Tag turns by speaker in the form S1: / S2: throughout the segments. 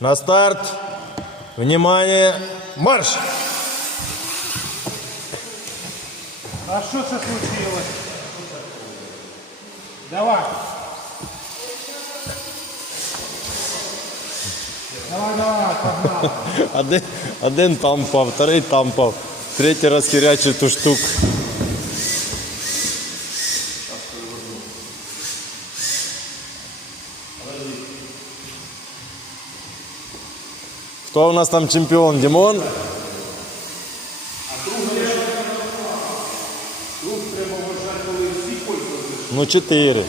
S1: На старт. Внимание. Марш!
S2: А що це случилось? Давай. Давай, давай, погнали.
S1: Один, один там впав, вторий там впав. Третій раз хірячить ту штуку. Хто у нас там чемпіон? Дімон? Ну, чотири.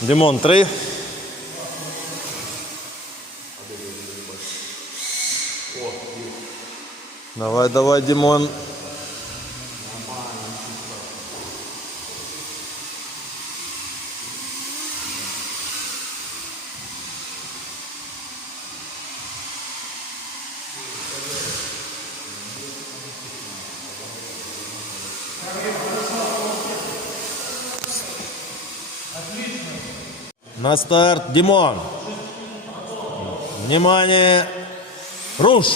S1: Димон, три. Давай, давай, Димон. На старт, Димон. Внимание. Руш.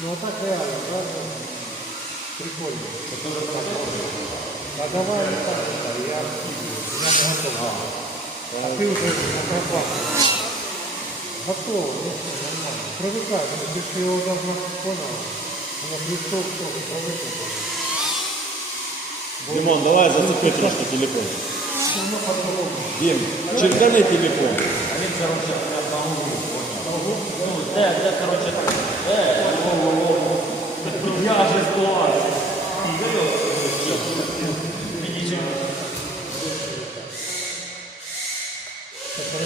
S2: Ну так реально, правда? Прикольно. А давай не так, я, я не готов. А ты уже акробат. Готов, ну все, нормально. Привыкай, ну, ты же его давно понял. Она Христос тоже привыкла.
S3: Димон, давай зацепи трошки телефон. Дим, черкани телефон. На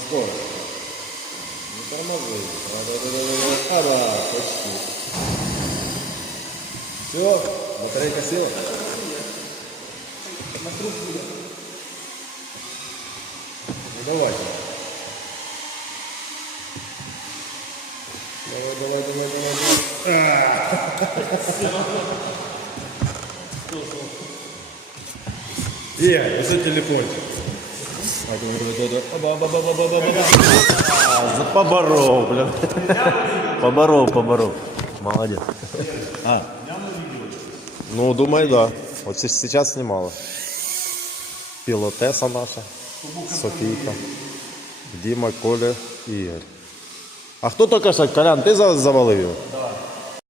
S3: скорость. Не тормози. А, да, почти. Все, батарейка села. Ну давай. Давай, давай, давай, давай, давай. Е, это телефончик.
S1: А, Поборол, блин. Поборол, поборол. Молодец.
S3: А,
S1: Ну, думаю, да. Вот зараз снимала. Пилотеса наша. Софійка. Діма, Коля Ігор. А хто то каже, Колян, ти завалив його?